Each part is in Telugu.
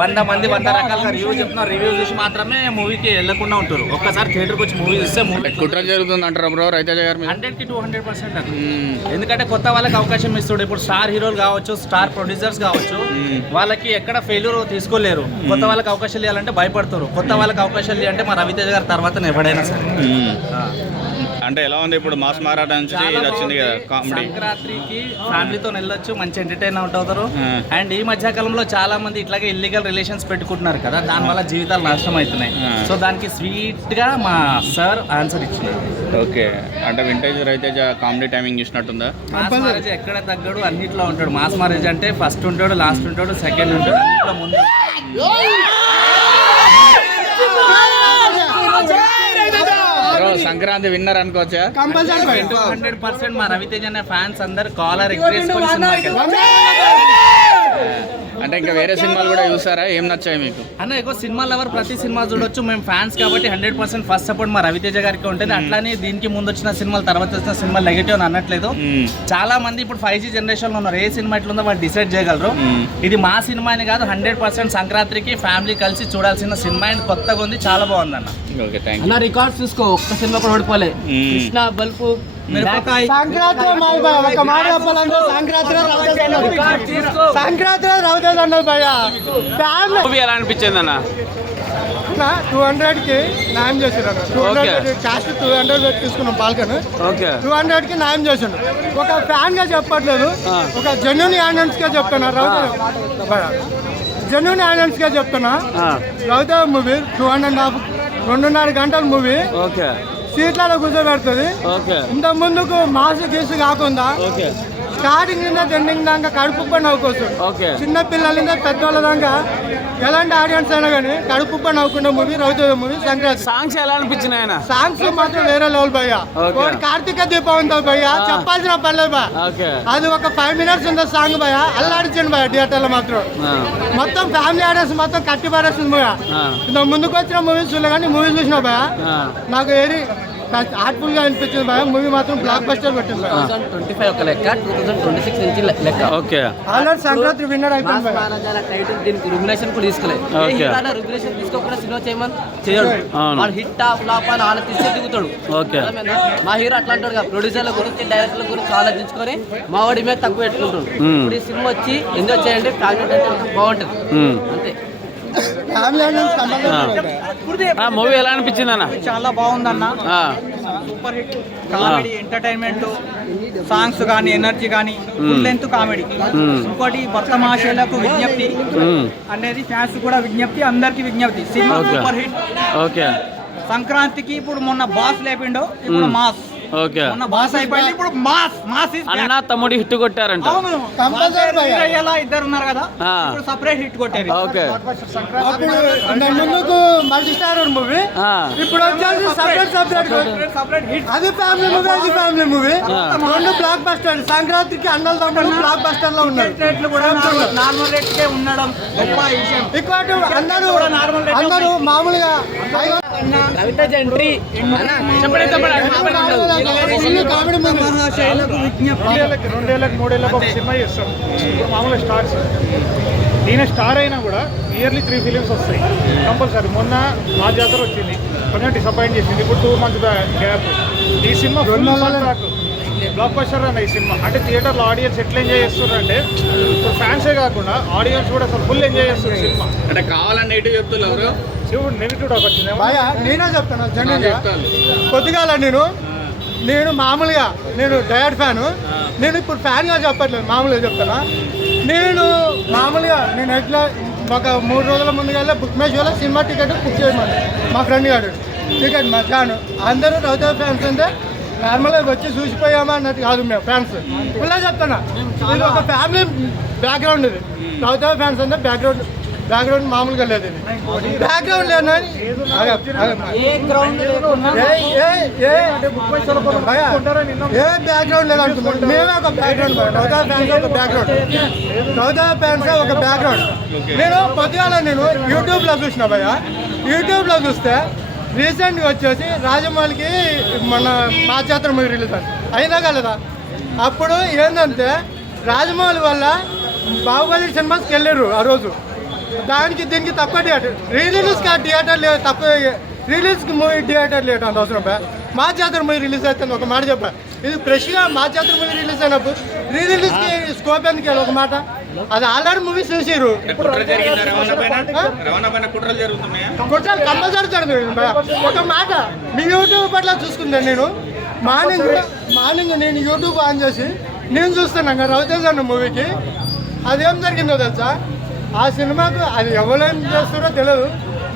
100 మంది 100 రకాలుగా రివ్యూ చెప్తున్నారు. రివ్యూ చూసి మాత్రమే మూవీకి వెళ్ళకుండా ఉంటారు. ఒక్కసారి థియేటర్కి వచ్చి మూవీ చూస్తే మూవీ కుట్ర జరుగుతుంది అంటారు బ్రో రవితేజ గారు 100కి 200%. ఎందుకంటే కొత్త వాళ్ళకి అవకాశం ఇస్తాడు. ఇప్పుడు స్టార్ హీరోలు కావచ్చు, స్టార్ ప్రొడ్యూసర్స్ కావచ్చు, వాళ్ళకి ఎక్కడ ఫెయిల్యూర్ తీసుకోలేరు. కొత్త వాళ్ళకి అవకాశాలు ఇవ్వాలంటే భయపడతారు. కొత్త వాళ్ళకి అవకాశాలు ఇవ్వాలంటే మా రవితేజ గారి తర్వాత ఎవడైనా సరే. అంటే ఎలా ఉంది ఇప్పుడు మాస్ మారాటం నుంచి ఇది వచ్చింది కదా కామెడీ, సంక్రాంతికి ఫ్యామిలీతో వెళ్ళొచ్చు, మంచి ఎంటర్టైన్ అవుతారు. అండ్ ఈ మధ్య కాలంలో చాలా మంది ఇట్లాగే ఇల్లీగల్ రిలేషన్స్ పెట్టుకుంటున్నారు కదా, దానివల్ల జీవితాలు నాశనం అవుతున్నాయి. సో దానికి స్వీట్ గా మా సార్ ఆన్సర్ ఇచ్చినారు. ఓకే, అంటే వింటేజ్ రవితేజ కామెడీ టైమింగ్ చూసినట్టుందా? మాస్ మ్యారేజ్ ఎక్కడ తగ్గడు, అన్నిట్లో ఉంటాడు. మాస్ మ్యారేజ్ అంటే ఫస్ట్ ఉంటాడు, లాస్ట్ ఉంటాడు, సెకండ్ ఉంటాడు, అన్నిట్లో ముందు. సంక్రాంతి విన్నర్ అనుకోవచ్చా? 100% మా రవితేజ అనే ఫ్యాన్స్ అందరు కాలర్ ఎక్స్ప్రెస్ అంటే ఇంకా వేరే సినిమాలు కూడా చూసారా? ఏం నచ్చాయి మీకు? అన్న ఎక్కువ సినిమా లవర్, ప్రతి సినిమా చూడొచ్చు. మేము ఫ్యాన్స్ కాబట్టి 100% ఫస్ట్ సపోర్ట్ మా రవితేజ గారికి ఉంటుంది. అట్లానే దీనికి ముందు వచ్చిన సినిమాలు, తర్వాత వచ్చిన సినిమాలు నెగిటివ్ అని అనట్లేదు. చాలా మంది ఇప్పుడు 5G జనరేషన్ లో ఉన్నారు. ఏ సినిమా ఎట్లుందో వాళ్ళు డిసైడ్ చేయగలరు. ఇది మా సినిమా అని కాదు, 100% సంక్రాంతికి ఫ్యామిలీ కలిసి చూడాల్సిన సినిమా. అండ్ కొత్తగా ఉంది, చాలా బాగుంది అన్న. Okay, thank you. రికార్డ్ చూసుకో, ఒక్క సినిమా కూడా ఓడిపోలే. కృష్ణ, బల్పు, సంక్రాంతి ఒక మాట చెప్పాలంటే సంక్రాంతి రవితేజ అన్నది భయ మూవీ ఎలా అనిపించింది అన్న? 200కి న్యాయం చేసాడు. 200 కాస్ట్ 200 తీసుకున్నాం పాల్కను. 200కి న్యాయం చేసాడు. ఒక ఫ్యాన్ గా చెప్పట్లేదు, ఒక జెన్యూన్ ఆడియన్స్ గా చెప్తున్నా. రవితేజ జెన్యూన్ ఆడియన్స్ గా చెప్తున్నా. రవితేజ మూవీ 2.5 గంటల మూవీ సీట్లలో కూర్చోబెడుతుంది. ఇంత ముందుకు మాసు గీసు కాకుండా స్టార్టింగ్ నుంచి ఎండింగ్ దాకా కడుపు పని నవ్వుకోవచ్చు. చిన్న పిల్లల నుంచి పెద్దవాళ్ళ దాకా ఎలాంటి ఆడియన్స్ అయినా కానీ కడుపు పని నవ్వుకునే movie Ravi Teja movie. Sankranti songs ఎలా అనిపించినాయి? సాంగ్స్ మాత్రం వేరే లెవెల్ భయ్యా. కార్తీక దీపం ఉంది భయ్యా, చెప్పాల్సిన పర్లేదు భయ. అది ఒక 5 minutes ఉంది సాంగ్ భయ, అల్లాడిచ్చింది భయ థియేటర్ లో మాత్రం. మొత్తం ఫ్యామిలీ ఆడియన్స్ మొత్తం కట్టి పారేస్తుంది భయ. ఇంత ముందుకు వచ్చిన మూవీస్ చూడలే కానీ మూవీ చూసిన భయ నాకు ఏది హార్ట్ఫుల్ గా అనిపించింది భయ. మూవీ మాత్రం బ్లాక్ బస్టర్ పెట్టింది. 2025 ఒక లెక్క, 2026 నుంచి లెక్క. ఓకే, ఆల్రెడీ సంక్రాంతి విన్నర్ అయిపోయింది. దీనికి రెగ్యులేషన్ కూడా తీసుకోలేదు. రెగ్యులేషన్ తీసుకోకుండా సినిమా చేయమని చేయడు. వాళ్ళు హిట్ ఫ్లాప్ అని వాళ్ళ తీసుకొని దిగుతాడు. మా హీరో అట్లా అంటాడు కదా, ప్రొడ్యూసర్ల గురించి డైరెక్టర్ల గురించి ఆలోచించుకొని మా వాడి మీద తక్కువ పెట్టుకుంటాడు. ఇప్పుడు ఈ సినిమా వచ్చి ఎంజాయ్ చేయండి, ఫ్యామిలీ బాగుంటుంది అంతే. మూవీ ఎలా అనిపించింది అన్న? చాలా బాగుందన్న, super hit. Comedy, entertainment, songs కానీ, ఎనర్జీ కానీ, ఫుల్ లెంత్ కామెడీ. ఇంకోటి భర్త మహాశయులకు విజ్ఞప్తి అనేది, ఫ్యాన్స్ కూడా విజ్ఞప్తి, అందరికి విజ్ఞప్తి. Cinema super hit. సంక్రాంతికి ఇప్పుడు మొన్న బాస్ లేపిండో, ఇప్పుడు మాస్. మొన్న బాస్ అయిపోయింది, ఇప్పుడు మాస్. మాస్ అన్న తమ్ముడి హిట్ కొట్టారంట. ఇద్దరు ఉన్నారు కదా, ఇప్పుడు సపరేట్ హిట్ కొట్టారు. ముందుకు మల్టీ స్టార్ మూవీ, ఇప్పుడు వచ్చేసి సపరేట్ హిట్. అది ఫ్యామిలీ మూవీ, అది ఫ్యామిలీ మూవీ. రెండు బ్లాక్ బస్టర్. సంక్రాంతికి అన్నల తమ్ముడు బ్లాక్ బస్టర్ లో ఉన్నారు. రేట్లు కూడా నార్మల్ రేట్ కే ఉండడం గొప్ప విషయం. ఇంకోటి అందరూ మామూలుగా రవితేజ ఎంట్రీ కామెడీ మహాశయులకు విజ్ఞప్తి. 2-3 ఒక సినిమా చేస్తాం. ఇప్పుడు మామూలుగా స్టార్స్ ఈయన స్టార్ అయినా కూడా ఇయర్లీ 3 ఫిలిమ్స్ వస్తాయి కంపల్సరీ. మొన్న మా జాతర వచ్చింది, కొంచెం డిసప్పాయింట్ చేసింది. ఇప్పుడు 2 months గ్యాప్. ఈ సినిమా బ్లాక్ బస్టర్ అన్న ఈ సినిమా. అంటే థియేటర్లో ఆడియన్స్ ఎట్లా ఎంజాయ్ చేస్తున్నారు అంటే, ఇప్పుడు ఫ్యాన్సే కాకుండా ఆడియన్స్ కూడా అసలు ఫుల్ ఎంజాయ్ చేస్తున్నారు సినిమా. అంటే కావాలని నెగిటివ్ చెప్తున్నారు, నెగిటివ్ టాక్ వచ్చింది. నేనే చెప్తాను జనరల్గా. కొద్దిగా నేను మామూలుగా నేను డయట్ ఫ్యాను. నేను ఇప్పుడు ఫ్యాన్గా చెప్పట్లేదు, మామూలుగా చెప్తాను. నేను ఎట్లా ఒక 3 రోజుల ముందుగా బుక్ మై షోలో సినిమా టికెట్ బుక్ చేయమని మా ఫ్రెండ్ గారు టికెట్ మధ్యాహ్నం. అందరూ రవితేజ ఫ్యాన్స్ అంటే నార్మల్గా వచ్చి చూసిపోయామా అన్నట్టు కాదు. మేము ఫ్యాన్స్ ఇలా చెప్తున్నా, ఇది ఒక ఫ్యామిలీ బ్యాక్గ్రౌండ్. ఇది రవితేజ ఫ్యాన్స్ అంటే బ్యాక్గ్రౌండ్ మామూలుగా లేదు. ఇది బ్యాక్గ్రౌండ్ లేదని ఏ బ్యాక్గ్రౌండ్ లేదు అంటున్నాం. మేమే ఒక బ్యాక్గ్రౌండ్. రవితేజ ఫ్యాన్స్ ఒక బ్యాక్గ్రౌండ్. రవితేజ ఫ్యాన్స్ ఒక బ్యాక్గ్రౌండ్. నేను పొద్దుగాల యూట్యూబ్లో చూసిన భయ. యూట్యూబ్లో చూస్తే రీసెంట్గా వచ్చేసి రాజమౌళికి మన మా జాతర మూవీ రిలీజ్ అయినా కలదా. అప్పుడు ఏంటంటే రాజమౌళి వల్ల బాహుబలి సినిమాకి వెళ్ళారు. ఆ రోజు దానికి దీనికి తక్కువ థియేటర్ రిలీజ్కి ఆ థియేటర్ లేదు, తక్కువ రిలీజ్కి మూవీ థియేటర్ లేదు అంత అవసరం బా. మా జాతర మూవీ రిలీజ్ అవుతుంది ఒక మాట చెప్పా, ఇది ఫ్రెష్గా మా జాతర మూవీ రిలీజ్ అయినప్పుడు రిలీజ్కి స్కోప్ ఎందుకు ఒక మాట, అది ఆల్రెడీ మూవీ చూసారు. కుట్రలు జరుగుతున్నాయా? కుట్రలు కంపల్సరీ జరుగుతుంది బా. ఒక మాట మీ యూట్యూబ్ పట్ల చూసుకుంటాను నేను మార్నింగ్ నేను యూట్యూబ్ ఆన్ చేసి నేను చూస్తున్నాను రవితేజ అన్న మూవీకి. అదేం జరిగిందో తెలుసా, ఆ సినిమాకు అది ఎవరేం చేస్తారో తెలియదు,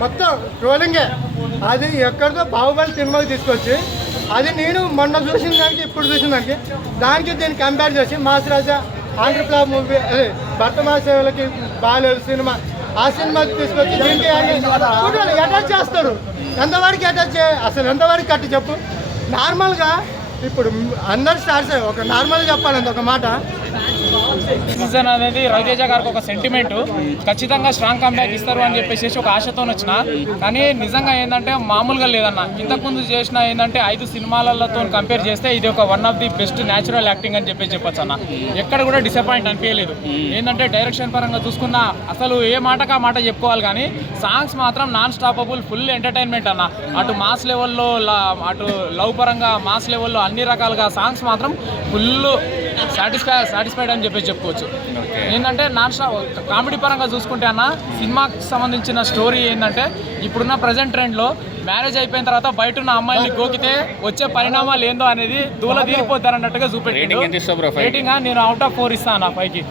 మొత్తం ట్రోలింగే. అది ఎక్కడితో బాహుబలి సినిమాకి తీసుకొచ్చి అది నేను మొన్న చూసిన దానికి ఇప్పుడు చూసిన దానికి దీన్ని కంపేర్ చేసి మాస్ రాజా ఆంధ్రప్రదేశ్ మూవీ అదే భర్తమా సేవలకి బాలేదు సినిమా, ఆ సినిమాకి తీసుకొచ్చి దీనికి అటాచ్ చేస్తారు. ఎంతవరకు అటాచ్ అసలు ఎంతవరకు కట్టి చెప్పు. నార్మల్గా ఇప్పుడు అందరు స్టార్స్ ఒక నార్మల్గా చెప్పాలంటే ఒక మాట, సీజన్ అనేది రవితేజ గారికి ఒక సెంటిమెంట్, ఖచ్చితంగా స్ట్రాంగ్ కంబ్యాక్ ఇస్తారు అని చెప్పేసి ఒక ఆశతో వచ్చిన. కానీ నిజంగా ఏంటంటే మామూలుగా లేదన్న, ఇంతకుముందు చేసిన ఏంటంటే 5 సినిమాలతో కంపేర్ చేస్తే ఇది ఒక one of the best natural acting అని చెప్పొచ్చు అన్న. ఎక్కడ కూడా డిసప్పాయింట్ అనిపించలేదు. ఏంటంటే డైరెక్షన్ పరంగా చూసుకున్నా అసలు ఏ మాటకా మాట చెప్పుకోవాలి, కానీ సాంగ్స్ మాత్రం నాన్ స్టాపబుల్, ఫుల్ ఎంటర్టైన్మెంట్ అన్న. అటు మాస్ లెవెల్లో అటు లవ్ పరంగా మాస్ లెవెల్లో అన్ని రకాలుగా సాంగ్స్ మాత్రం ఫుల్ సాటిస్ఫైడ్ అని చెప్పేసి చెప్పుకోవచ్చు. ఏంటంటే నాన్ స్టాప్ కామెడీ పరంగా చూసుకుంటే అన్న, సినిమాకి సంబంధించిన స్టోరీ ఏంటంటే ఇప్పుడున్న ప్రజెంట్ ట్రెండ్లో మ్యారేజ్ అయిపోయిన తర్వాత బయట ఉన్న అమ్మాయిని గోకితే వచ్చే పరిణామాలు ఏందో అనేది దూల తీరిపోతారన్నట్టుగా చూపెట్టారు. రేటింగ్ నేను అవుట్ ఆఫ్ 4 ఇస్తాను ఆ 5కి.